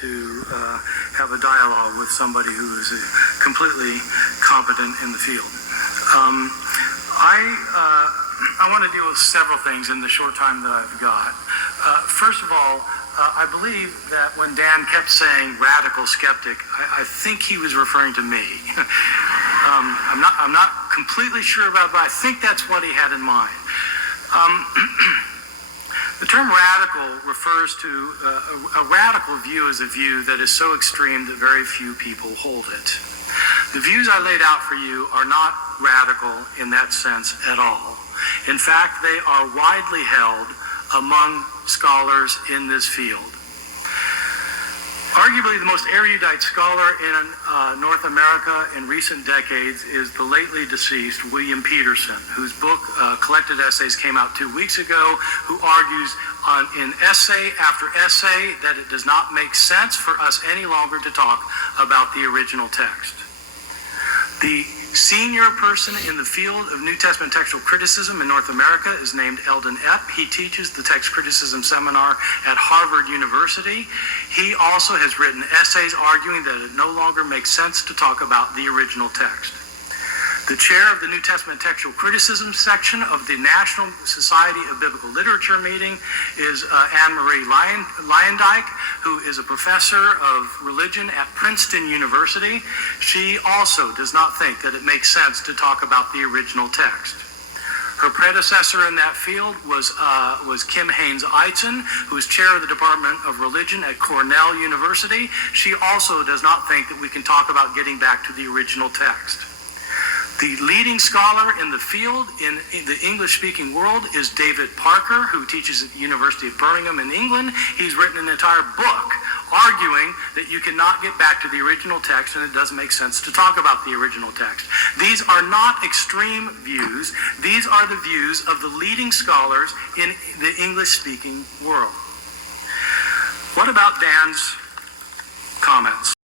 to have a dialogue with somebody who is completely competent in the field. I want to deal with several things in the short time that I've got. First of all, I believe that when Dan kept saying radical skeptic, I think he was referring to me. I'm not completely sure about it, but I think that's what he had in mind. The term radical refers to a radical view is a view that is so extreme that very few people hold it. The views I laid out for you are not radical in that sense at all. In fact, they are widely held among scholars in this field. Arguably the most erudite scholar in North America in recent decades is the lately deceased William Peterson, whose book, Collected Essays, came out 2 weeks ago, who argues in essay after essay that it does not make sense for us any longer to talk about the original text. The senior person in the field of New Testament textual criticism in North America is named Eldon Epp. He teaches the text criticism seminar at Harvard University. He also has written essays arguing that it no longer makes sense to talk about the original text. The chair of the New Testament textual criticism section of the National Society of Biblical Literature meeting is Anne-Marie Lyendijk, who is a professor of religion at Princeton University. She also does not think that it makes sense to talk about the original text. Her predecessor in that field was Kim Haynes-Eitzen, who is chair of the Department of Religion at Cornell University. She also does not think that we can talk about getting back to the original text. The leading scholar in the field in the English-speaking world is David Parker, who teaches at the University of Birmingham in England. He's written an entire book arguing that you cannot get back to the original text and it doesn't make sense to talk about the original text. These are not extreme views. These are the views of the leading scholars in the English-speaking world. What about Dan's comments?